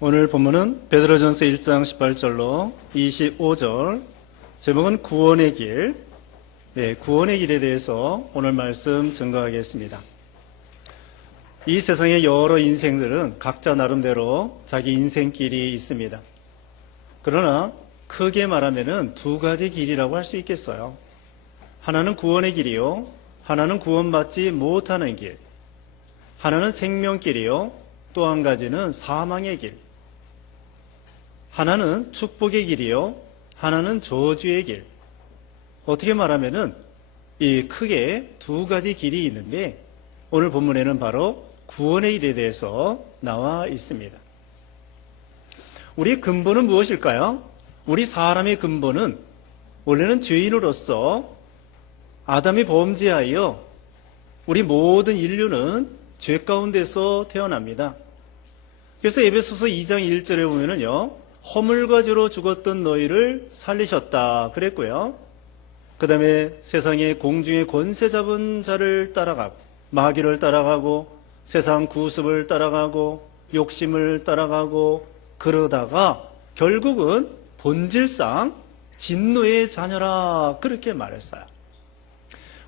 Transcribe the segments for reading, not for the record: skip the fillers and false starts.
오늘 본문은 베드로전서 1장 18절로 25절, 제목은 구원의 길. 구원의 길에 대해서 오늘 말씀 증거하겠습니다. 이 세상의 여러 인생들은 각자 나름대로 자기 인생길이 있습니다. 그러나 크게 말하면 두 가지 길이라고 할 수 있겠어요. 하나는 구원의 길이요, 하나는 구원받지 못하는 길. 하나는 생명길이요, 또 한 가지는 사망의 길. 하나는 축복의 길이요, 하나는 저주의 길. 어떻게 말하면은 이 크게 두 가지 길이 있는데, 오늘 본문에는 바로 구원의 길에 대해서 나와 있습니다. 우리 근본은 무엇일까요? 우리 사람의 근본은 원래는 죄인으로서 아담이 범죄하여 우리 모든 인류는 죄 가운데서 태어납니다. 그래서 에베소서 2장 1절에 보면은요, 허물과 죄로 죽었던 너희를 살리셨다 그랬고요. 그 다음에 세상의 공중의 권세 잡은 자를 따라가고, 마귀를 따라가고, 세상 구습을 따라가고, 욕심을 따라가고, 그러다가 결국은 본질상 진노의 자녀라 그렇게 말했어요.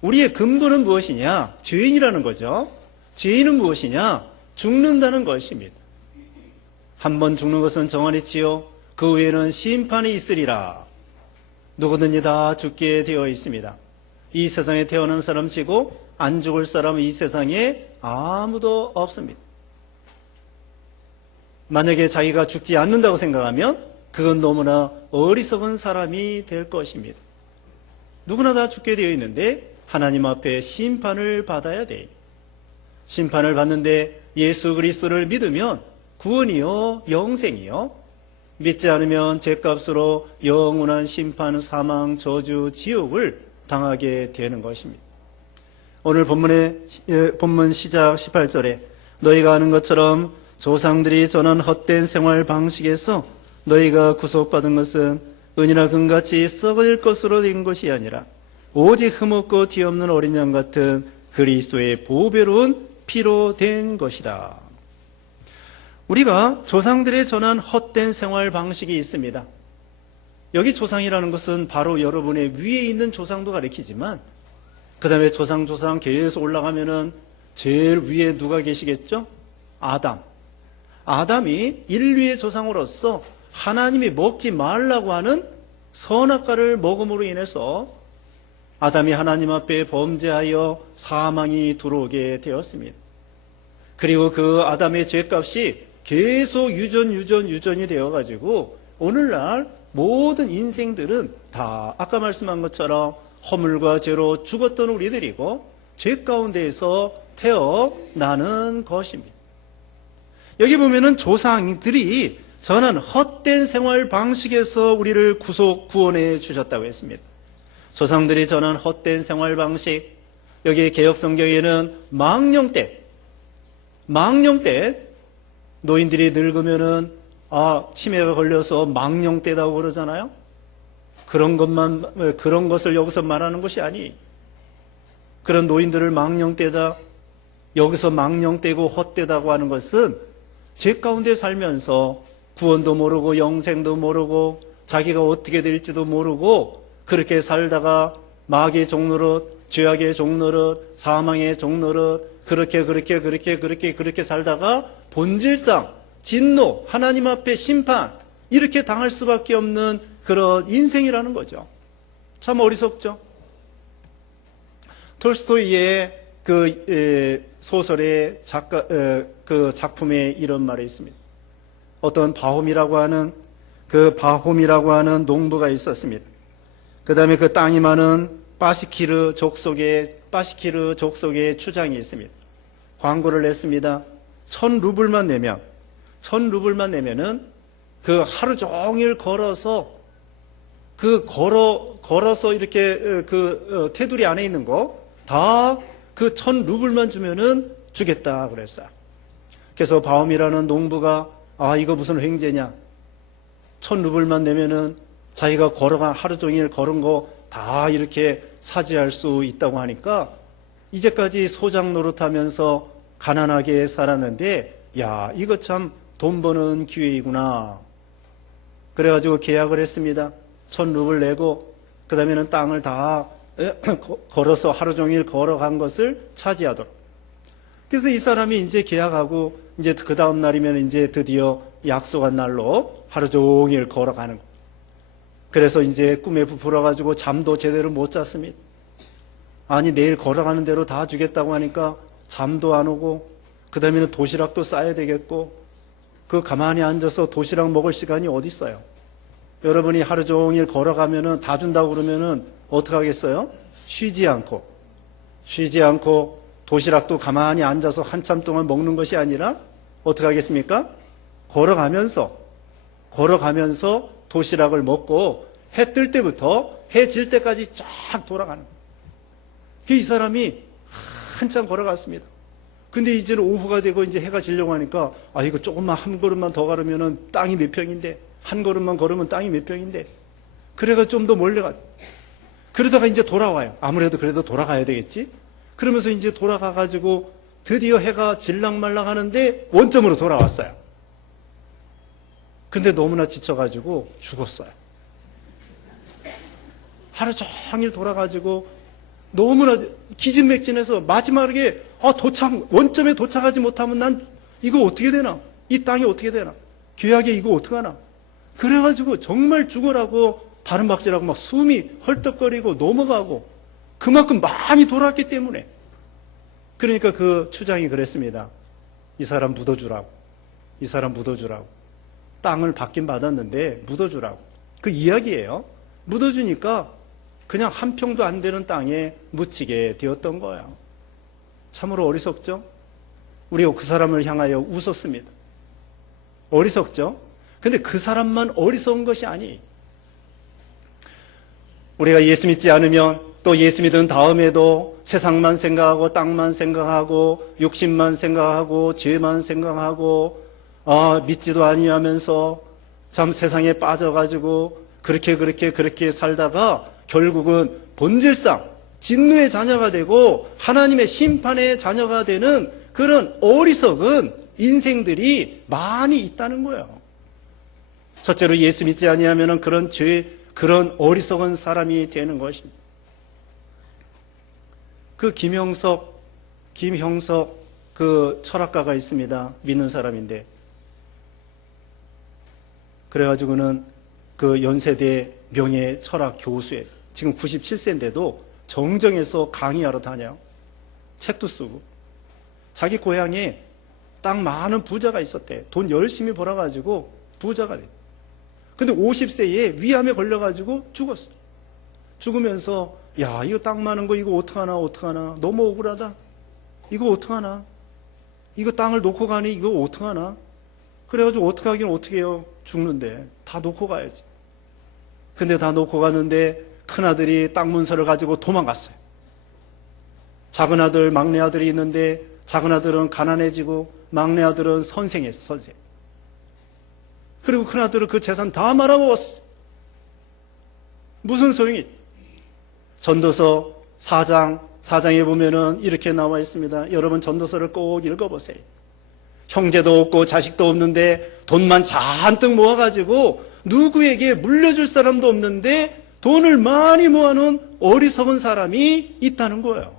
우리의 근본은 무엇이냐? 죄인이라는 거죠. 죄인은 무엇이냐? 죽는다는 것입니다. 한 번 죽는 것은 정한이지요, 그 후에는 심판이 있으리라. 누구든지 다 죽게 되어 있습니다. 이 세상에 태어난 사람 치고 안 죽을 사람은 이 세상에 아무도 없습니다. 만약에 자기가 죽지 않는다고 생각하면 그건 너무나 어리석은 사람이 될 것입니다. 누구나 다 죽게 되어 있는데 하나님 앞에 심판을 받아야 돼요. 심판을 받는데 예수 그리스도를 믿으면 구원이요, 영생이요. 믿지 않으면 죄값으로 영원한 심판, 사망, 저주, 지옥을 당하게 되는 것입니다. 오늘 본문 시작 18절에 너희가 아는 것처럼 조상들이 전한 헛된 생활 방식에서 너희가 구속받은 것은 은이나 금같이 썩을 것으로 된 것이 아니라 오직 흠없고 뒤없는 어린 양 같은 그리스도의 보배로운 피로 된 것이다. 우리가 조상들의 전한 헛된 생활 방식이 있습니다. 여기 조상이라는 것은 바로 여러분의 위에 있는 조상도 가리키지만, 그 다음에 조상 계속 올라가면은 제일 위에 누가 계시겠죠? 아담. 아담이 인류의 조상으로서 하나님이 먹지 말라고 하는 선악과를 먹음으로 인해서 아담이 하나님 앞에 범죄하여 사망이 들어오게 되었습니다. 그리고 그 아담의 죄값이 계속 유전이 되어가지고 오늘날 모든 인생들은 다 아까 말씀한 것처럼 허물과 죄로 죽었던 우리들이고 죄 가운데에서 태어나는 것입니다. 여기 보면은 조상들이 전한 헛된 생활 방식에서 우리를 구원해 주셨다고 했습니다. 조상들이 전한 헛된 생활 방식, 여기 개역성경에는 망령때 노인들이 늙으면은 치매가 걸려서 망령때다고 그러잖아요. 그런 것을 여기서 말하는 것이 아니. 그런 노인들을 망령때다, 여기서 망령때고 헛되다고 하는 것은 죄 가운데 살면서 구원도 모르고 영생도 모르고 자기가 어떻게 될지도 모르고 그렇게 살다가 마귀의 종노릇, 죄악의 종노릇, 사망의 종노릇, 그렇게 살다가 본질상 진노, 하나님 앞에 심판, 이렇게 당할 수밖에 없는 그런 인생이라는 거죠. 참 어리석죠. 톨스토이의 그 소설의 그 작품에 이런 말이 있습니다. 어떤 바홈이라고 하는 농부가 있었습니다. 그 다음에 그 땅이 많은 바시키르 족속의 추장이 있습니다. 광고를 냈습니다. 1,000루블만 내면은 그 하루 종일 걸어서 이렇게 테두리 안에 있는 거 다 그 1,000루블만 주면은 주겠다 그랬어요. 그래서 바움이라는 농부가 이거 무슨 횡재냐? 1,000루블만 내면은 자기가 하루 종일 걸은 거 다 이렇게 차지할 수 있다고 하니까 이제까지 소장 노릇하면서 가난하게 살았는데, 이거 참 돈 버는 기회이구나. 그래가지고 계약을 했습니다. 1,000루블 내고 그 다음에는 땅을 다 걸어서 하루 종일 걸어간 것을 차지하도록. 그래서 이 사람이 이제 계약하고 이제 그 다음 날이면 이제 드디어 약속한 날로 하루 종일 걸어가는 거. 그래서 이제 꿈에 부풀어가지고 잠도 제대로 못 잤습니다. 아니 내일 걸어가는 대로 다 주겠다고 하니까 잠도 안 오고 그 다음에는 도시락도 싸야 되겠고 그 가만히 앉아서 도시락 먹을 시간이 어디 있어요? 여러분이 하루 종일 걸어가면은 다 준다고 그러면은 어떻게 하겠어요? 쉬지 않고 도시락도 가만히 앉아서 한참 동안 먹는 것이 아니라 어떻게 하겠습니까? 걸어가면서 도시락을 먹고 해 뜰 때부터 해 질 때까지 쫙 돌아가는 거예요. 이 사람이 한참 걸어갔습니다. 근데 이제는 오후가 되고 이제 해가 지려고 하니까 이거 조금만 한 걸음만 더 걸으면은 땅이 몇 평인데 한 걸음만 걸으면 땅이 몇 평인데 그래가 좀 더 몰려가. 그러다가 이제 돌아와요. 아무래도 그래도 돌아가야 되겠지. 그러면서 이제 돌아가가지고 드디어 해가 질랑말랑 하는데 원점으로 돌아왔어요. 근데 너무나 지쳐가지고 죽었어요. 하루 종일 돌아가지고 너무나 기진맥진해서 마지막에 원점에 도착하지 못하면 난 이거 어떻게 되나? 이 땅이 어떻게 되나? 계약에 이거 어떡하나? 그래가지고 정말 죽으라고 다른 박질하고 막 숨이 헐떡거리고 넘어가고 그만큼 많이 돌았기 때문에. 그러니까 그 추장이 그랬습니다. 이 사람 묻어주라고. 땅을 받긴 받았는데 묻어주라고. 그 이야기예요. 묻어주니까 그냥 한 평도 안 되는 땅에 묻히게 되었던 거예요. 참으로 어리석죠? 우리가 그 사람을 향하여 웃었습니다. 어리석죠? 근데 그 사람만 어리석은 것이 아니에요. 우리가 예수 믿지 않으면 또 예수 믿은 다음에도 세상만 생각하고 땅만 생각하고 욕심만 생각하고 죄만 생각하고 믿지도 아니하면서 참 세상에 빠져가지고 그렇게 살다가 결국은 본질상 진노의 자녀가 되고 하나님의 심판의 자녀가 되는 그런 어리석은 인생들이 많이 있다는 거예요. 첫째로 예수 믿지 아니하면 그런 어리석은 사람이 되는 것입니다. 그 김형석 그 철학가가 있습니다. 믿는 사람인데. 그래가지고는 그 연세대 명예 철학 교수에 지금 97세인데도 정정해서 강의하러 다녀요. 책도 쓰고. 자기 고향에 땅 많은 부자가 있었대. 돈 열심히 벌어가지고 부자가 돼. 근데 50세에 위암에 걸려가지고 죽었어. 죽으면서 이거 땅 많은 거 이거 어떡하나 너무 억울하다. 이거 어떡하나. 이거 땅을 놓고 가니 이거 어떡하나. 그래가지고 어떻게 하긴 어떻게 해요. 죽는데 다 놓고 가야지. 근데 다 놓고 갔는데 큰아들이 땅 문서를 가지고 도망갔어요. 작은 아들 막내 아들이 있는데 작은 아들은 가난해지고 막내 아들은 선생했어. 선생. 그리고 큰아들은 그 재산 다 말아먹었어. 무슨 소용이? 전도서 4장에 보면은 이렇게 나와 있습니다. 여러분 전도서를 꼭 읽어보세요. 형제도 없고 자식도 없는데 돈만 잔뜩 모아가지고 누구에게 물려줄 사람도 없는데 돈을 많이 모아놓은 어리석은 사람이 있다는 거예요.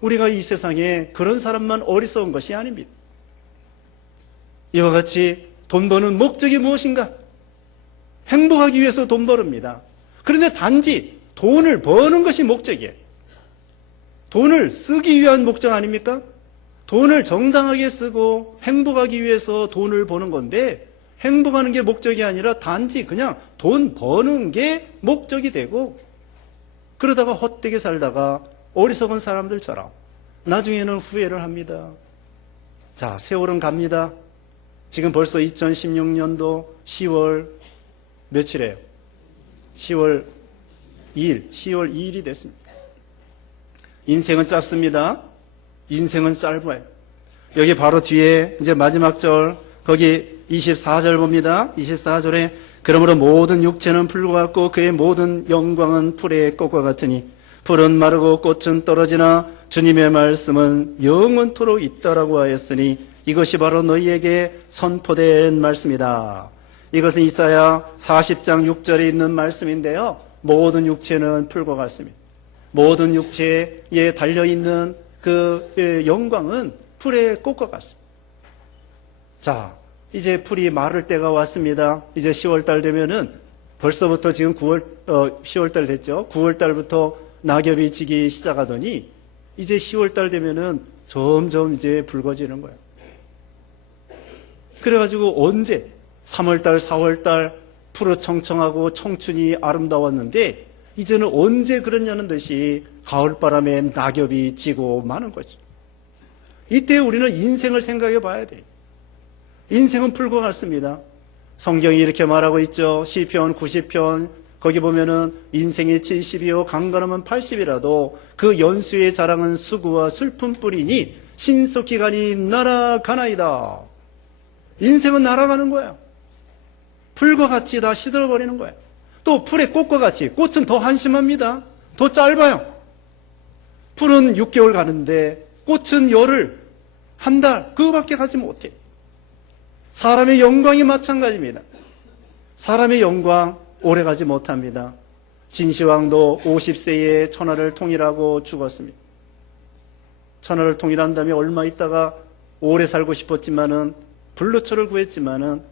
우리가 이 세상에 그런 사람만 어리석은 것이 아닙니다. 이와 같이 돈 버는 목적이 무엇인가? 행복하기 위해서 돈 벌입니다. 그런데 단지 돈을 버는 것이 목적이에요. 돈을 쓰기 위한 목적 아닙니까? 돈을 정당하게 쓰고 행복하기 위해서 돈을 버는 건데 행복하는 게 목적이 아니라 단지 그냥 돈 버는 게 목적이 되고 그러다가 헛되게 살다가 어리석은 사람들처럼 나중에는 후회를 합니다. 자, 세월은 갑니다. 지금 벌써 2016년도 10월 며칠이에요? 10월 2일이 됐습니다. 인생은 짧습니다. 인생은 짧아요. 여기 바로 뒤에 이제 마지막 절 거기 24절 봅니다. 24절에 그러므로 모든 육체는 풀과 같고 그의 모든 영광은 풀의 꽃과 같으니 풀은 마르고 꽃은 떨어지나 주님의 말씀은 영원토록 있다라고 하였으니 이것이 바로 너희에게 선포된 말씀이다. 이것은 이사야 40장 6절에 있는 말씀인데요. 모든 육체는 풀과 같습니다. 모든 육체에 달려있는 그 영광은 풀의 꽃과 같습니다. 자, 이제 풀이 마를 때가 왔습니다. 이제 10월달 되면은 벌써부터 지금 10월달 됐죠. 9월달부터 낙엽이 지기 시작하더니 이제 10월달 되면은 점점 이제 붉어지는 거예요. 그래가지고 언제 3월달, 4월달 푸르청청하고 청춘이 아름다웠는데 이제는 언제 그러냐는 듯이 가을바람에 낙엽이 지고 마는 거죠. 이때 우리는 인생을 생각해 봐야 돼요. 인생은 풀과 같습니다. 성경이 이렇게 말하고 있죠. 시편 90편 거기 보면은 인생이 70이요 강건하면 80이라도 그 연수의 자랑은 수고와 슬픔뿐이니 신속기간이 날아가나이다. 인생은 날아가는 거예요. 풀과 같이 다 시들어버리는 거예요. 또 풀의 꽃과 같이 꽃은 더 한심합니다. 더 짧아요. 풀은 6개월 가는데 꽃은 열흘, 한 달 그거밖에 가지 못해요. 사람의 영광이 마찬가지입니다. 사람의 영광 오래 가지 못합니다. 진시황도 50세에 천하를 통일하고 죽었습니다. 천하를 통일한 다음에 얼마 있다가 오래 살고 싶었지만은 불로초를 구했지만은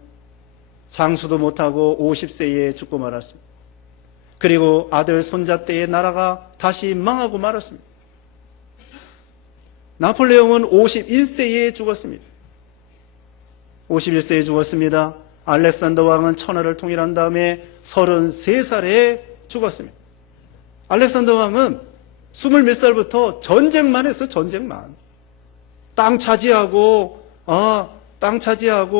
장수도 못하고 50세에 죽고 말았습니다. 그리고 아들 손자 때에 나라가 다시 망하고 말았습니다. 나폴레옹은 51세에 죽었습니다. 51세에 죽었습니다. 알렉산더 왕은 천하를 통일한 다음에 33살에 죽었습니다. 알렉산더 왕은 20몇 살부터 전쟁만 했어. 전쟁만. 땅 차지하고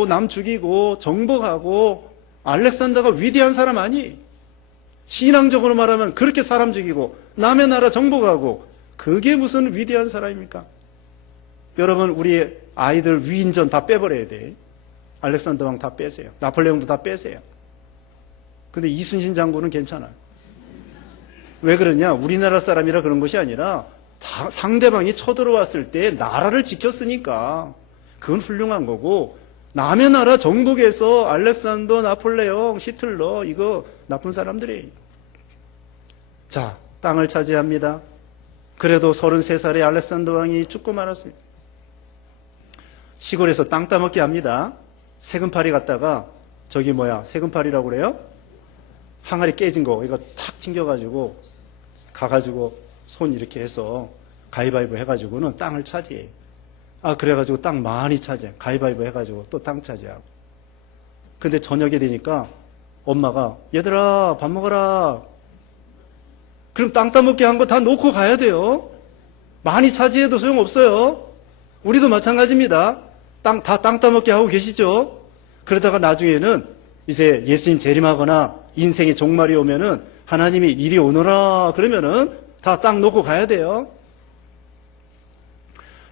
남 죽이고 정복하고. 알렉산더가 위대한 사람 아니? 신앙적으로 말하면 그렇게 사람 죽이고 남의 나라 정복하고 그게 무슨 위대한 사람입니까? 여러분 우리 아이들 위인전 다 빼버려야 돼. 알렉산더 왕 다 빼세요. 나폴레옹도 다 빼세요. 근데 이순신 장군은 괜찮아요. 왜 그러냐? 우리나라 사람이라 그런 것이 아니라 상대방이 쳐들어왔을 때 나라를 지켰으니까 그건 훌륭한 거고, 남의 나라 정복에서 알렉산더, 나폴레옹, 히틀러 이거 나쁜 사람들이에요. 자, 땅을 차지합니다. 그래도 33살에 알렉산더 왕이 죽고 말았습니다. 시골에서 땅 따먹기 합니다. 세금파리 갔다가 세금파리라고 그래요? 항아리 깨진 거 이거 탁 튕겨가지고 가가지고 손 이렇게 해서 가위바위보 해가지고는 땅을 차지해요. 그래가지고 땅 많이 차지해. 가위바위보 해가지고 또 땅 차지하고. 근데 저녁에 되니까 엄마가 얘들아 밥 먹어라. 그럼 땅 따먹기 한 거 다 놓고 가야 돼요. 많이 차지해도 소용없어요. 우리도 마찬가지입니다. 땅 따먹기 하고 계시죠? 그러다가 나중에는 이제 예수님 재림하거나 인생의 종말이 오면은 하나님이 이리 오너라 그러면은 다 땅 놓고 가야 돼요.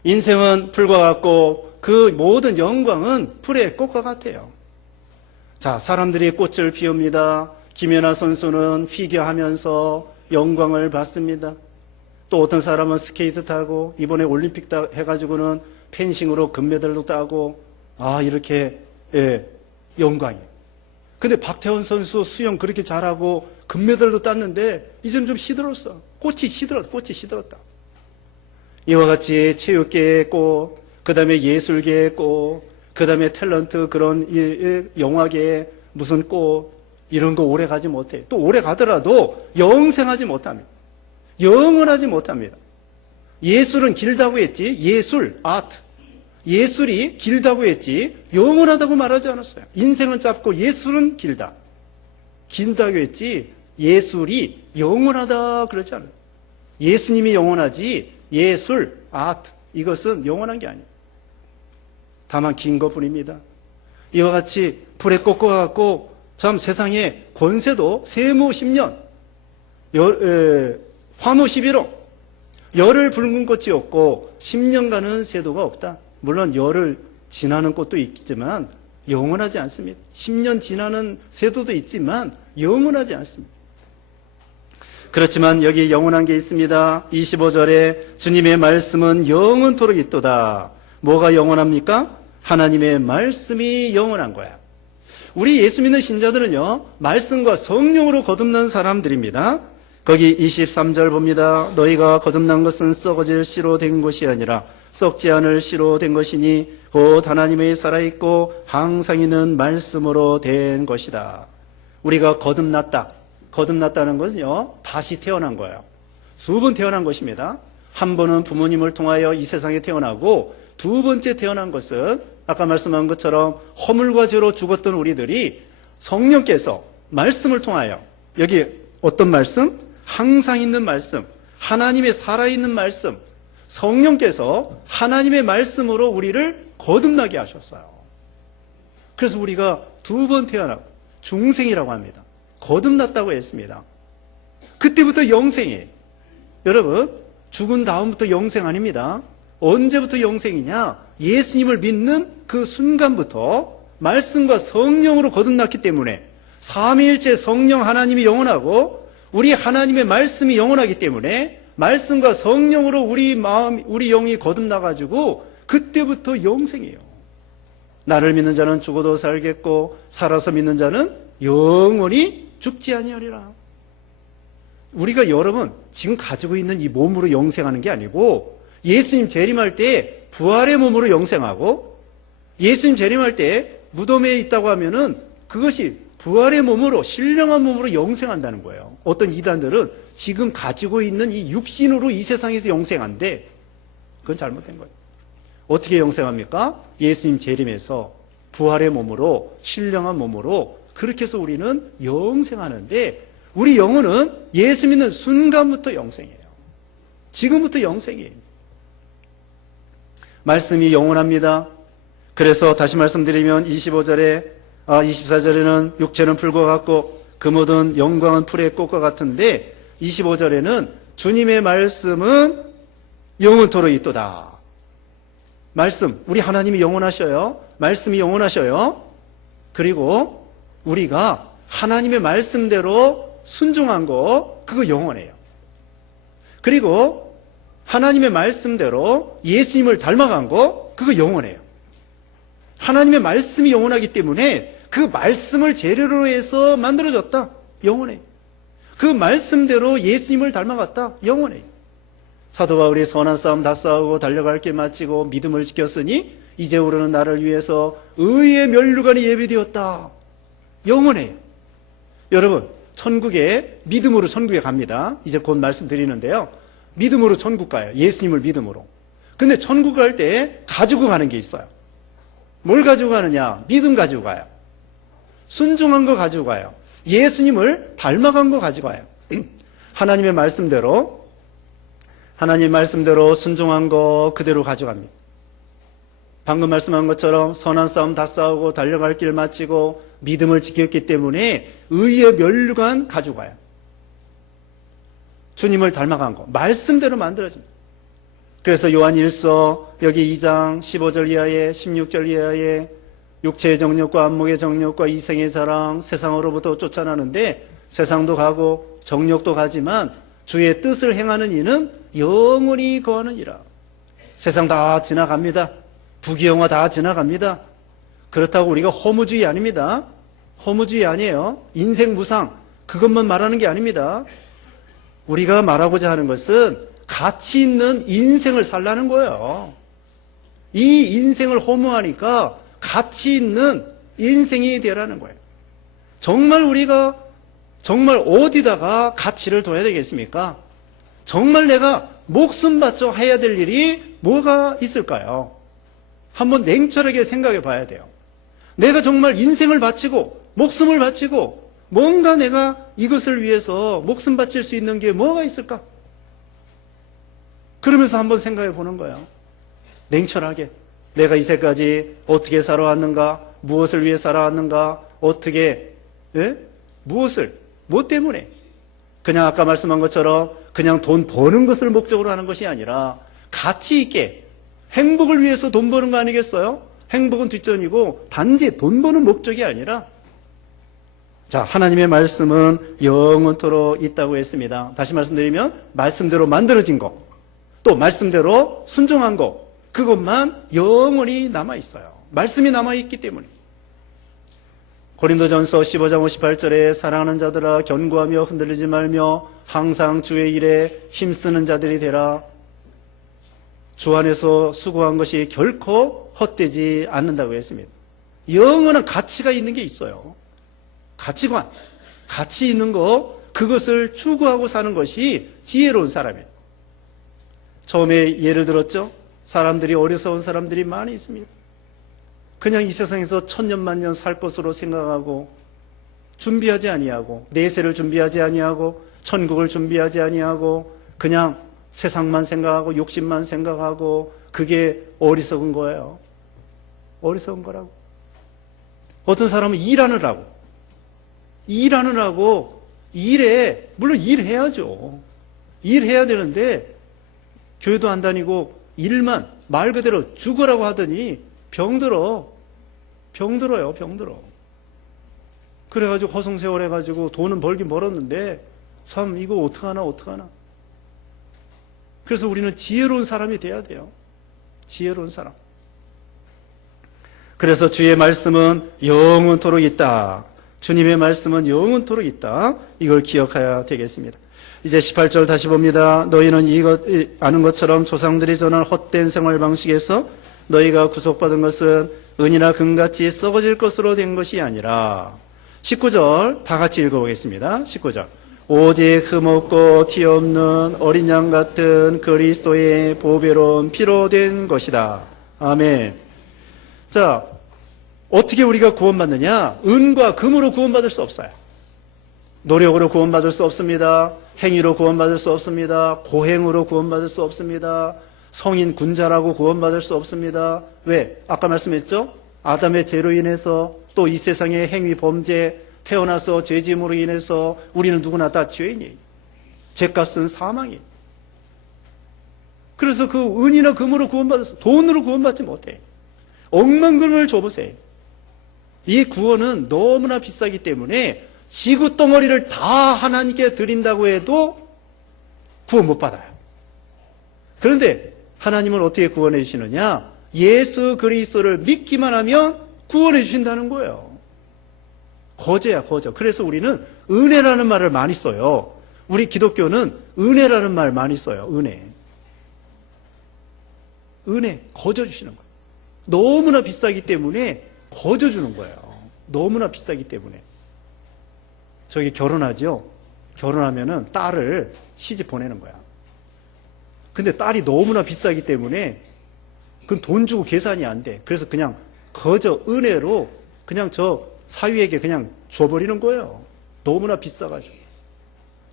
인생은 풀과 같고 그 모든 영광은 풀의 꽃과 같아요. 자, 사람들이 꽃을 피웁니다. 김연아 선수는 피겨하면서 영광을 받습니다. 또 어떤 사람은 스케이트 타고 이번에 올림픽 해가지고는 펜싱으로 금메달도 따고 이렇게 영광이에요. 근데 박태원 선수 수영 그렇게 잘하고 금메달도 땄는데 이제는 좀 시들었어. 꽃이 시들었다. 이와 같이 체육계의 꽃, 그 다음에 예술계의 꽃, 그 다음에 탤런트 그런 영화계의 무슨 꽃 이런 거 오래 가지 못해. 또 오래 가더라도 영생하지 못합니다. 영원하지 못합니다. 예술은 길다고 했지. 예술, 아트. 예술이 길다고 했지 영원하다고 말하지 않았어요. 인생은 짧고 예술은 길다. 길다고 했지 예술이 영원하다 그러지 않아요. 예수님이 영원하지 예술, 아트 이것은 영원한 게 아니에요. 다만 긴 것뿐입니다. 이와 같이 불의 꽃과 같고 참 세상에 권세도 세무 10년 환호 11호 열흘 붉은 꽃이 없고 10년간은 세도가 없다. 물론 열흘 지나는 꽃도 있지만 영원하지 않습니다. 10년 지나는 세도도 있지만 영원하지 않습니다. 그렇지만 여기 영원한 게 있습니다. 25절에 주님의 말씀은 영원토록 있도다. 뭐가 영원합니까? 하나님의 말씀이 영원한 거야. 우리 예수 믿는 신자들은요, 말씀과 성령으로 거듭난 사람들입니다. 거기 23절 봅니다. 너희가 거듭난 것은 썩어질 씨로 된 것이 아니라 썩지 않을 씨로 된 것이니 곧 하나님의 살아있고 항상 있는 말씀으로 된 것이다. 우리가 거듭났다는 것은요, 다시 태어난 거예요. 두 번 태어난 것입니다. 한 번은 부모님을 통하여 이 세상에 태어나고, 두 번째 태어난 것은 아까 말씀한 것처럼 허물과 죄로 죽었던 우리들이 성령께서 말씀을 통하여, 여기 어떤 말씀? 항상 있는 말씀, 하나님의 살아있는 말씀, 성령께서 하나님의 말씀으로 우리를 거듭나게 하셨어요. 그래서 우리가 두 번 태어나고 중생이라고 합니다. 거듭났다고 했습니다. 그때부터 영생이에요. 여러분, 죽은 다음부터 영생 아닙니다. 언제부터 영생이냐? 예수님을 믿는 그 순간부터 말씀과 성령으로 거듭났기 때문에, 삼위일체 성령 하나님이 영원하고 우리 하나님의 말씀이 영원하기 때문에 말씀과 성령으로 우리 마음, 우리 영이 거듭나가지고 그때부터 영생이에요. 나를 믿는 자는 죽어도 살겠고 살아서 믿는 자는 영원히 죽지 아니하리라. 우리가 여러분 지금 가지고 있는 이 몸으로 영생하는 게 아니고, 예수님 재림할 때 부활의 몸으로 영생하고, 예수님 재림할 때 무덤에 있다고 하면은 그것이 부활의 몸으로, 신령한 몸으로 영생한다는 거예요. 어떤 이단들은 지금 가지고 있는 이 육신으로 이 세상에서 영생한데, 그건 잘못된 거예요. 어떻게 영생합니까? 예수님 재림해서 부활의 몸으로, 신령한 몸으로, 그렇게 해서 우리는 영생하는데, 우리 영혼은 예수 믿는 순간부터 영생이에요. 지금부터 영생이에요. 말씀이 영원합니다. 그래서 다시 말씀드리면 24절에는 육체는 풀과 같고 그 모든 영광은 풀의 꽃과 같은데, 25절에는 주님의 말씀은 영원토록 있도다. 말씀, 우리 하나님이 영원하셔요. 말씀이 영원하셔요. 그리고 우리가 하나님의 말씀대로 순종한 거, 그거 영원해요. 그리고 하나님의 말씀대로 예수님을 닮아간 거, 그거 영원해요. 하나님의 말씀이 영원하기 때문에 그 말씀을 재료로 해서 만들어졌다. 영원해. 그 말씀대로 예수님을 닮아갔다. 영원해. 사도 바울이 선한 싸움 다 싸우고 달려갈 길 마치고 믿음을 지켰으니 이제 우리는 나를 위해서 의의 면류관이 예비되었다. 영원해. 여러분, 천국에 믿음으로 천국에 갑니다. 이제 곧 말씀드리는데요. 믿음으로 천국 가요. 예수님을 믿음으로. 근데 천국 갈 때 가지고 가는 게 있어요. 뭘 가지고 가느냐? 믿음 가지고 가요. 순종한 거 가지고 가요. 예수님을 닮아간 거 가지고 가요. 하나님의 말씀대로 순종한 거 그대로 가져갑니다. 방금 말씀한 것처럼 선한 싸움 다 싸우고 달려갈 길 마치고 믿음을 지켰기 때문에 의의 면류관 가지고 가요. 주님을 닮아간 거 말씀대로 만들어집니다. 그래서 요한 1서 여기 2장 15절 이하에 16절 이하에 육체의 정욕과 안목의 정욕과 이생의 자랑, 세상으로부터 쫓아나는데 세상도 가고 정욕도 가지만 주의 뜻을 행하는 이는 영원히 거하느니라. 세상 다 지나갑니다. 부귀영화 다 지나갑니다. 그렇다고 우리가 허무주의 아닙니다. 허무주의 아니에요. 인생 무상, 그것만 말하는 게 아닙니다. 우리가 말하고자 하는 것은 가치 있는 인생을 살라는 거예요. 이 인생을 허무하니까 가치 있는 인생이 되라는 거예요. 정말 우리가 어디다가 가치를 둬야 되겠습니까? 정말 내가 목숨 바쳐 해야 될 일이 뭐가 있을까요? 한번 냉철하게 생각해 봐야 돼요. 내가 정말 인생을 바치고 목숨을 바치고 뭔가 내가 이것을 위해서 목숨 바칠 수 있는 게 뭐가 있을까? 그러면서 한번 생각해 보는 거예요. 냉철하게 내가 이제까지 어떻게 살아왔는가, 무엇을 위해 살아왔는가, 어떻게, 무엇을, 뭐 때문에? 그냥 아까 말씀한 것처럼 그냥 돈 버는 것을 목적으로 하는 것이 아니라 가치 있게 행복을 위해서 돈 버는 거 아니겠어요? 행복은 뒷전이고 단지 돈 버는 목적이 아니라, 자, 하나님의 말씀은 영원토록 있다고 했습니다. 다시 말씀드리면 말씀대로 만들어진 거, 또 말씀대로 순종한 거, 그것만 영원히 남아있어요. 말씀이 남아있기 때문에. 고린도전서 15장 58절에 사랑하는 자들아 견고하며 흔들리지 말며 항상 주의 일에 힘쓰는 자들이 되라. 주 안에서 수고한 것이 결코 헛되지 않는다고 했습니다. 영원한 가치가 있는 게 있어요. 가치관, 가치 있는 거, 그것을 추구하고 사는 것이 지혜로운 사람이에요. 처음에 예를 들었죠. 사람들이 어리석은 사람들이 많이 있습니다. 그냥 이 세상에서 천년만년 살 것으로 생각하고 준비하지 아니하고 내세를 준비하지 아니하고 천국을 준비하지 아니하고 그냥 세상만 생각하고 욕심만 생각하고 그게 어리석은 거예요. 어리석은 거라고. 어떤 사람은 일하느라고 일해, 물론 일해야죠. 일해야 되는데 교회도 안 다니고 일만 말 그대로 죽으라고 하더니 병들어요. 그래가지고 허송세월 해가지고 돈은 벌긴 벌었는데 참 이거 어떡하나. 그래서 우리는 지혜로운 사람이 돼야 돼요. 지혜로운 사람. 그래서 주의 말씀은 영원토록 있다. 주님의 말씀은 영원토록 있다. 이걸 기억해야 되겠습니다. 이제 18절 다시 봅니다. 너희는 이것 아는 것처럼 조상들이 전한 헛된 생활 방식에서 너희가 구속받은 것은 은이나 금같이 썩어질 것으로 된 것이 아니라 19절 다 같이 읽어보겠습니다. 19절 오직 흠없고 티 없는 어린 양 같은 그리스도의 보배로운 피로 된 것이다. 아멘. 자, 어떻게 우리가 구원받느냐? 은과 금으로 구원받을 수 없어요. 노력으로 구원받을 수 없습니다. 행위로 구원받을 수 없습니다. 고행으로 구원받을 수 없습니다. 성인 군자라고 구원받을 수 없습니다. 왜? 아까 말씀했죠? 아담의 죄로 인해서 또 이 세상의 행위 범죄 태어나서 죄짐으로 인해서 우리는 누구나 다 죄인이에요. 죄값은 사망이에요. 그래서 그 은이나 금으로 구원받을 수, 돈으로 구원받지 못해요. 억만금을 줘보세요. 이 구원은 너무나 비싸기 때문에 지구 덩어리를 다 하나님께 드린다고 해도 구원 못 받아요. 그런데 하나님은 어떻게 구원해 주시느냐? 예수 그리스도를 믿기만 하면 구원해 주신다는 거예요. 거저야, 거저. 그래서 우리는 은혜라는 말을 많이 써요. 우리 기독교는 은혜라는 말 많이 써요. 은혜. 은혜, 거저 주시는 거예요. 너무나 비싸기 때문에 거저 주는 거예요. 너무나 비싸기 때문에. 저기 결혼하죠? 결혼하면은 딸을 시집 보내는 거야. 근데 딸이 너무나 비싸기 때문에 그건 돈 주고 계산이 안 돼. 그래서 그냥 거저 은혜로 그냥 저 사위에게 그냥 줘버리는 거예요. 너무나 비싸가지고.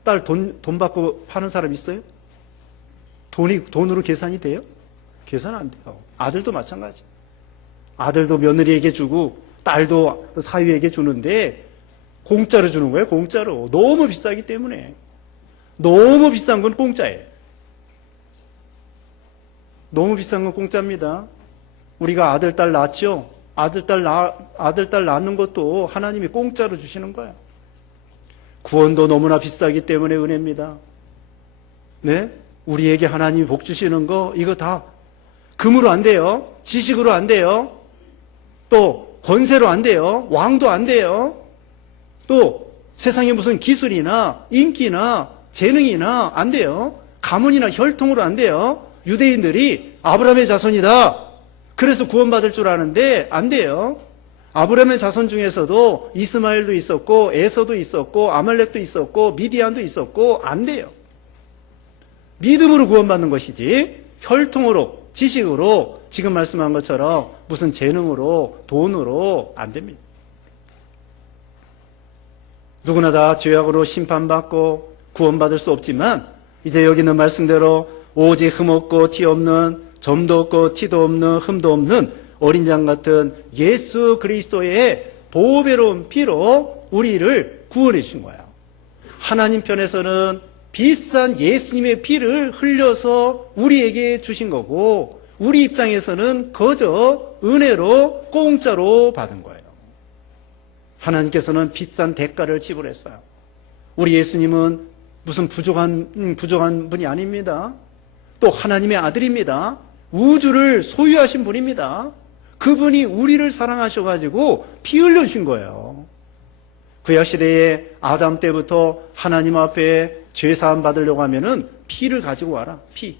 딸 돈 받고 파는 사람 있어요? 돈으로 계산이 돼요? 계산 안 돼요. 아들도 마찬가지. 아들도 며느리에게 주고 딸도 사위에게 주는데 공짜로 주는 거예요. 공짜로. 너무 비싸기 때문에. 너무 비싼 건 공짜예요. 너무 비싼 건 공짜입니다. 우리가 아들, 딸 낳았죠? 아들, 딸 낳는 것도 하나님이 공짜로 주시는 거예요. 구원도 너무나 비싸기 때문에 은혜입니다. 네? 우리에게 하나님이 복 주시는 거, 이거 다 금으로 안 돼요. 지식으로 안 돼요. 또 권세로 안 돼요. 왕도 안 돼요. 또 세상에 무슨 기술이나 인기나 재능이나 안 돼요. 가문이나 혈통으로 안 돼요. 유대인들이 아브라함의 자손이다. 그래서 구원받을 줄 아는데 안 돼요. 아브라함의 자손 중에서도 이스마엘도 있었고 에서도 있었고 아말렉도 있었고 미디안도 있었고 안 돼요. 믿음으로 구원받는 것이지 혈통으로 지식으로 지금 말씀한 것처럼 무슨 재능으로 돈으로 안 됩니다. 누구나 다 죄악으로 심판받고 구원받을 수 없지만 이제 여기 있는 말씀대로 오직 흠없고 티 없는 점도 없고 티도 없는 흠도 없는 어린 양 같은 예수 그리스도의 보배로운 피로 우리를 구원해 주신 거예요. 하나님 편에서는 비싼 예수님의 피를 흘려서 우리에게 주신 거고 우리 입장에서는 거저 은혜로 공짜로 받은 거예요. 하나님께서는 비싼 대가를 지불했어요. 우리 예수님은 무슨 부족한 분이 아닙니다. 또 하나님의 아들입니다. 우주를 소유하신 분입니다. 그분이 우리를 사랑하셔가지고 피 흘려주신 거예요. 구약시대에 아담 때부터 하나님 앞에 죄사함 받으려고 하면은 피를 가지고 와라. 피.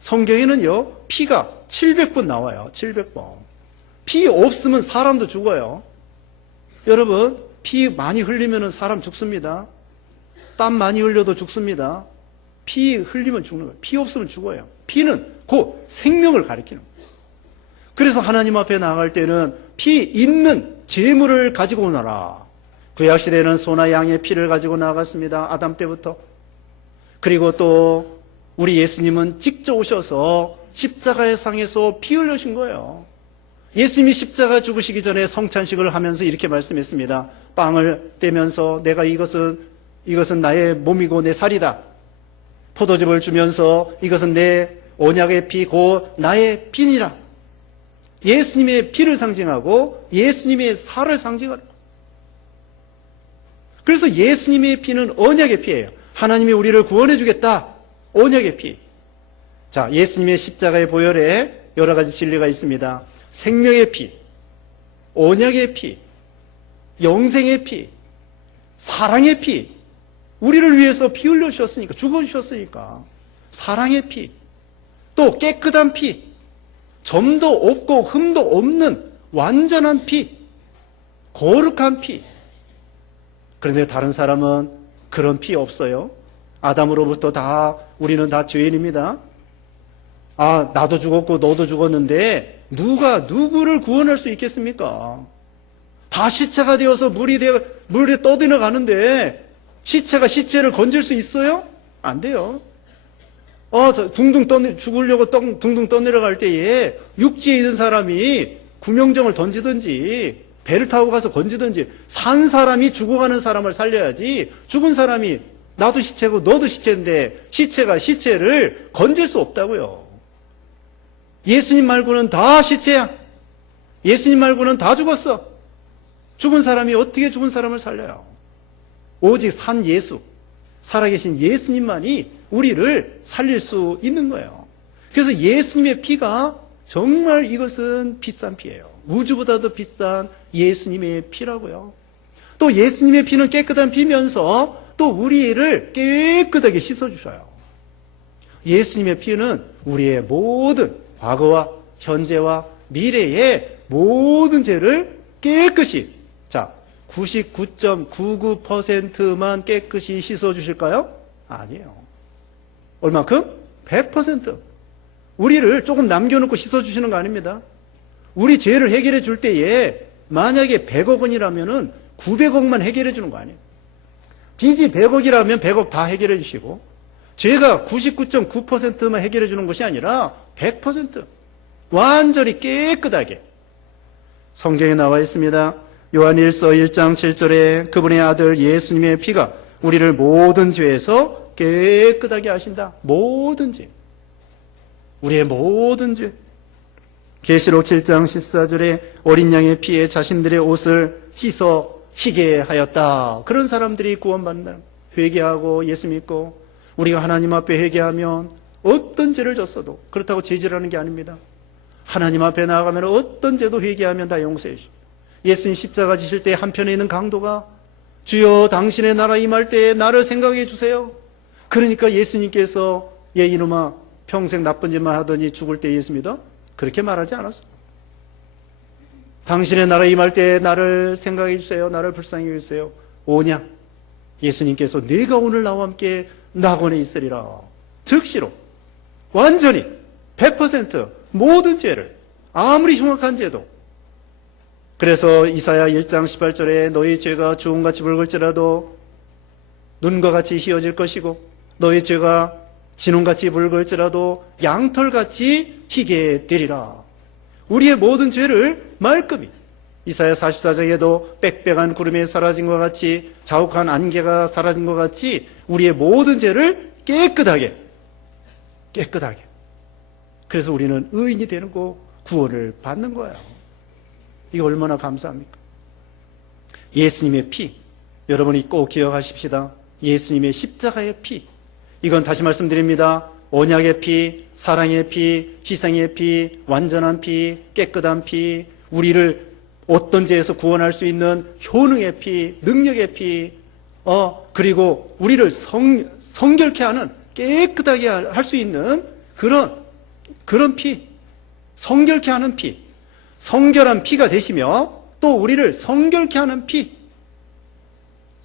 성경에는요, 피가 700번 나와요. 700번. 피 없으면 사람도 죽어요. 여러분, 피 많이 흘리면 사람 죽습니다. 땀 많이 흘려도 죽습니다. 피 흘리면 죽는 거예요. 피 없으면 죽어요. 피는 곧 생명을 가리키는 거예요. 그래서 하나님 앞에 나아갈 때는 피 있는 제물을 가지고 오너라. 구약시대에는 소나 양의 피를 가지고 나아갔습니다. 아담 때부터. 그리고 또 우리 예수님은 직접 오셔서 십자가의 상에서 피 흘려신 거예요. 예수님이 십자가 죽으시기 전에 성찬식을 하면서 이렇게 말씀했습니다. 빵을 떼면서 내가 이것은 나의 몸이고 내 살이다. 포도즙을 주면서 이것은 내 언약의 피 곧 나의 피니라. 예수님의 피를 상징하고 예수님의 살을 상징하는 거예요. 그래서 예수님의 피는 언약의 피예요. 하나님이 우리를 구원해 주겠다. 언약의 피. 자, 예수님의 십자가의 보혈에 여러 가지 진리가 있습니다. 생명의 피, 언약의 피, 영생의 피, 사랑의 피. 우리를 위해서 피 흘려 주셨으니까, 죽어 주셨으니까. 사랑의 피. 또 깨끗한 피. 점도 없고 흠도 없는 완전한 피. 거룩한 피. 그런데 다른 사람은 그런 피 없어요. 아담으로부터 우리는 다 죄인입니다. 아, 나도 죽었고 너도 죽었는데 누가 누구를 구원할 수 있겠습니까? 다 시체가 되어서 물에 떠들어 가는데 시체를 건질 수 있어요? 안 돼요. 죽으려고 둥둥 떠내려갈 때에 육지에 있는 사람이 구명정을 던지든지 배를 타고 가서 건지든지 산 사람이 죽어가는 사람을 살려야지 죽은 사람이 나도 시체고 너도 시체인데 시체가 시체를 건질 수 없다고요. 예수님 말고는 다 시체야. 예수님 말고는 다 죽었어. 죽은 사람이 어떻게 죽은 사람을 살려요? 오직 산 예수, 살아계신 예수님만이 우리를 살릴 수 있는 거예요. 그래서 예수님의 피가 정말 이것은 비싼 피예요. 우주보다도 비싼 예수님의 피라고요. 또 예수님의 피는 깨끗한 피면서 또 우리를 깨끗하게 씻어주셔요. 예수님의 피는 우리의 모든 과거와 현재와 미래의 모든 죄를 깨끗이, 자, 99.99%만 깨끗이 씻어주실까요? 아니에요. 얼만큼? 100%. 우리를 조금 남겨놓고 씻어주시는 거 아닙니다. 우리 죄를 해결해 줄 때에 만약에 100억 원이라면 900억만 해결해 주는 거 아니에요. 빚이 100억이라면 100억 다 해결해 주시고 죄가 99.9%만 해결해 주는 것이 아니라 100% 완전히 깨끗하게. 성경에 나와 있습니다. 요한일서 1장 7절에 그분의 아들 예수님의 피가 우리를 모든 죄에서 깨끗하게 하신다. 모든 죄. 우리의 모든 죄. 계시록 7장 14절에 어린 양의 피에 자신들의 옷을 씻어 희게 하였다. 그런 사람들이 구원받는다. 회개하고 예수 믿고 우리가 하나님 앞에 회개하면 어떤 죄를 졌어도, 그렇다고 죄질하는 게 아닙니다. 하나님 앞에 나아가면 어떤 죄도 회개하면 다 용서해 주십니다. 예수님 십자가 지실 때 한편에 있는 강도가 주여 당신의 나라 임할 때에 나를 생각해 주세요. 그러니까 예수님께서 얘 이놈아 평생 나쁜 짓만 하더니 죽을 때 예수 믿어? 그렇게 말하지 않았어. 당신의 나라 임할 때 나를 생각해 주세요. 나를 불쌍히 해주세요. 오냐? 예수님께서 네가 오늘 나와 함께 낙원에 있으리라. 즉시로 완전히 100% 모든 죄를, 아무리 흉악한 죄도. 그래서 이사야 1장 18절에 너희 죄가 주홍같이 붉을지라도 눈과 같이 희어질 것이고 너희 죄가 진홍같이 붉을지라도 양털같이 희게 되리라. 우리의 모든 죄를 말끔히, 이사야 44장에도 빽빽한 구름이 사라진 것 같이, 자욱한 안개가 사라진 것 같이 우리의 모든 죄를 깨끗하게. 그래서 우리는 의인이 되는 거, 구원을 받는 거예요. 이거 얼마나 감사합니까? 예수님의 피, 여러분이 꼭 기억하십시다. 예수님의 십자가의 피. 이건 다시 말씀드립니다. 언약의 피, 사랑의 피, 희생의 피, 완전한 피, 깨끗한 피, 우리를 어떤 죄에서 구원할 수 있는 효능의 피, 능력의 피, 그리고 우리를 성결케 하는, 깨끗하게 할 수 있는 그런 피, 성결케 하는 피, 성결한 피가 되시며 또 우리를 성결케 하는 피.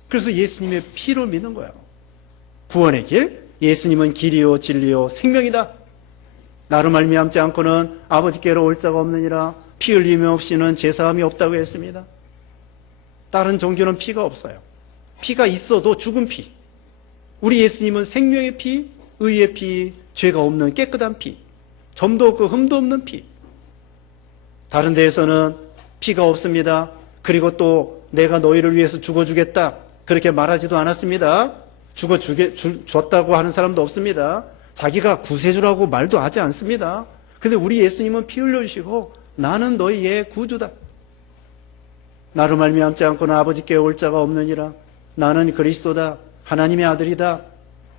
그래서 예수님의 피를 믿는 거예요. 구원의 길, 예수님은 길이요 진리요 생명이다. 나로 말미암지 않고는 아버지께로 올 자가 없느니라. 피 흘림이 없이는 제사함이 없다고 했습니다. 다른 종교는 피가 없어요. 피가 있어도 죽은 피. 우리 예수님은 생명의 피, 의의 피, 죄가 없는 깨끗한 피, 점도 없고 흠도 없는 피. 다른 데에서는 피가 없습니다. 그리고 또 내가 너희를 위해서 죽어주겠다, 그렇게 말하지도 않았습니다. 죽어줬다고 하는 사람도 없습니다. 자기가 구세주라고 말도 하지 않습니다. 근데 우리 예수님은 피 흘려주시고 나는 너희의 구주다. 나로 말미암지 않고는 아버지께 올 자가 없느니라. 나는 그리스도다. 하나님의 아들이다.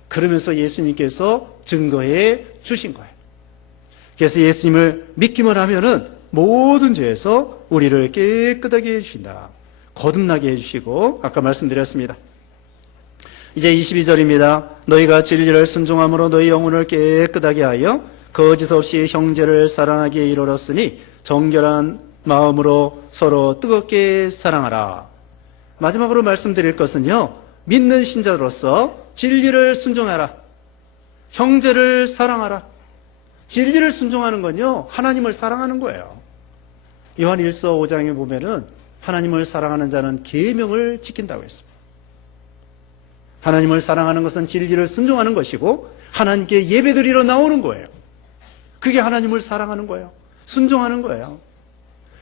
그러면서 예수님께서 증거해 주신 거예요. 그래서 예수님을 믿기만 하면은 모든 죄에서 우리를 깨끗하게 해주신다. 거듭나게 해주시고, 아까 말씀드렸습니다. 이제 22절입니다. 너희가 진리를 순종함으로 너희 영혼을 깨끗하게 하여 거짓 없이 형제를 사랑하기에 이르렀으니 정결한 마음으로 서로 뜨겁게 사랑하라. 마지막으로 말씀드릴 것은요, 믿는 신자로서 진리를 순종하라. 형제를 사랑하라. 진리를 순종하는 건요, 하나님을 사랑하는 거예요. 요한 1서 5장에 보면은 하나님을 사랑하는 자는 계명을 지킨다고 했습니다. 하나님을 사랑하는 것은 진리를 순종하는 것이고 하나님께 예배드리러 나오는 거예요. 그게 하나님을 사랑하는 거예요. 순종하는 거예요.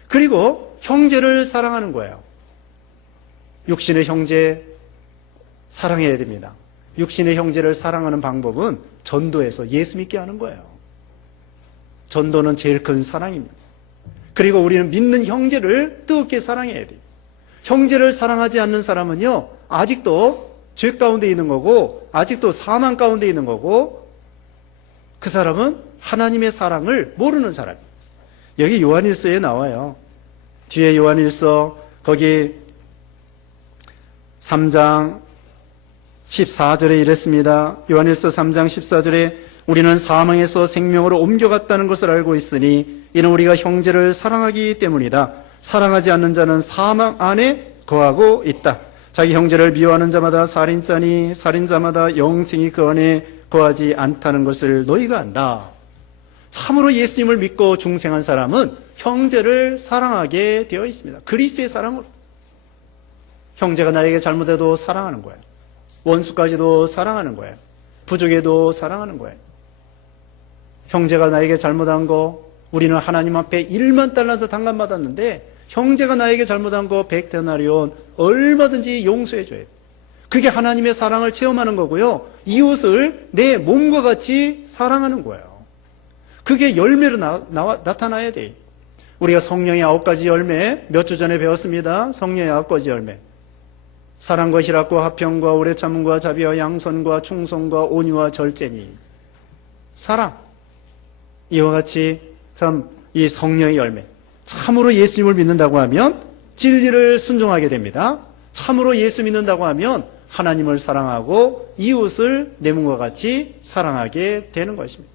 그리고 형제를 사랑하는 거예요. 육신의 형제 사랑해야 됩니다. 육신의 형제를 사랑하는 방법은 전도해서 예수 믿게 하는 거예요. 전도는 제일 큰 사랑입니다. 그리고 우리는 믿는 형제를 뜨겁게 사랑해야 돼요. 형제를 사랑하지 않는 사람은요, 아직도 죄 가운데 있는 거고, 아직도 사망 가운데 있는 거고, 그 사람은 하나님의 사랑을 모르는 사람이에요. 여기 요한일서에 나와요. 뒤에 요한일서 거기 3장 14절에 이랬습니다. 요한일서 3장 14절에 우리는 사망에서 생명으로 옮겨갔다는 것을 알고 있으니 이는 우리가 형제를 사랑하기 때문이다. 사랑하지 않는 자는 사망 안에 거하고 있다. 자기 형제를 미워하는 자마다 살인자니 살인자마다 영생이 그 안에 거하지 않다는 것을 너희가 안다. 참으로 예수님을 믿고 중생한 사람은 형제를 사랑하게 되어 있습니다. 그리스도의 사랑으로. 형제가 나에게 잘못해도 사랑하는 거예요. 원수까지도 사랑하는 거예요. 부족해도 사랑하는 거예요. 형제가 나에게 잘못한 거, 우리는 하나님 앞에 1만 달란트 탕감받았는데 형제가 나에게 잘못한 거 100데나리온 얼마든지 용서해 줘야 돼요. 그게 하나님의 사랑을 체험하는 거고요. 이웃을 내 몸과 같이 사랑하는 거예요. 그게 열매로 나타나야 돼요. 우리가 성령의 9가지 열매 몇 주 전에 배웠습니다. 성령의 9가지 열매. 사랑과 희락과 화평과 오래 참음과 자비와 양선과 충성과 온유와 절제니. 사랑. 이와 같이 참 이 성령의 열매. 참으로 예수님을 믿는다고 하면 진리를 순종하게 됩니다. 참으로 예수 믿는다고 하면 하나님을 사랑하고 이웃을 내 몸과 같이 사랑하게 되는 것입니다.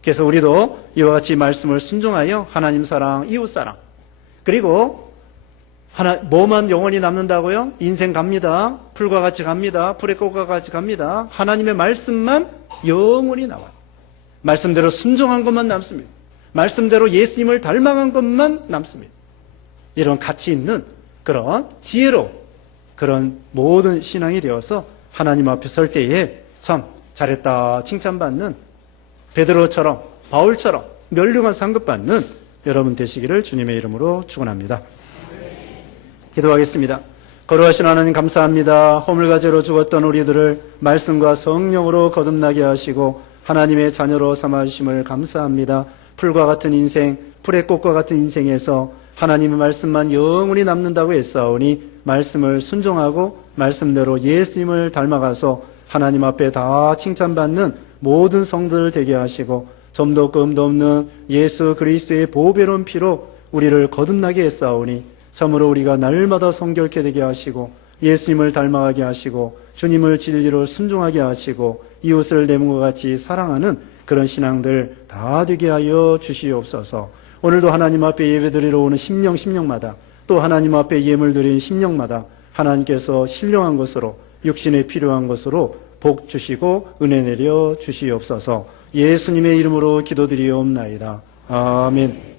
그래서 우리도 이와 같이 말씀을 순종하여 하나님 사랑, 이웃 사랑, 그리고 뭐만 영원히 남는다고요? 인생 갑니다. 풀과 같이 갑니다. 풀의 꽃과 같이 갑니다. 하나님의 말씀만 영원히 나와요. 말씀대로 순종한 것만 남습니다. 말씀대로 예수님을 닮아간 것만 남습니다. 이런 가치 있는 그런 지혜로 그런 모든 신앙이 되어서 하나님 앞에 설 때에 참 잘했다 칭찬받는 베드로처럼 바울처럼 멸류관 상급받는 여러분 되시기를 주님의 이름으로 축원합니다. 기도하겠습니다. 거룩하신 하나님 감사합니다. 허물과죄로 죽었던 우리들을 말씀과 성령으로 거듭나게 하시고 하나님의 자녀로 삼아주심을 감사합니다. 풀과 같은 인생, 풀의 꽃과 같은 인생에서 하나님의 말씀만 영원히 남는다고 했사오니 말씀을 순종하고 말씀대로 예수님을 닮아가서 하나님 앞에 다 칭찬받는 모든 성들 되게 하시고 점도 없고 음도 없는 예수 그리스도의 보배로운 피로 우리를 거듭나게 했사오니 참으로 우리가 날마다 성결케 되게 하시고 예수님을 닮아가게 하시고 주님을 진리로 순종하게 하시고 이웃을 내 몸과 같이 사랑하는 그런 신앙들 다 되게 하여 주시옵소서. 오늘도 하나님 앞에 예배드리러 오는 심령마다 또 하나님 앞에 예물 드리는 심령마다 하나님께서 신령한 것으로 육신에 필요한 것으로 복 주시고 은혜 내려 주시옵소서. 예수님의 이름으로 기도드리옵나이다. 아멘.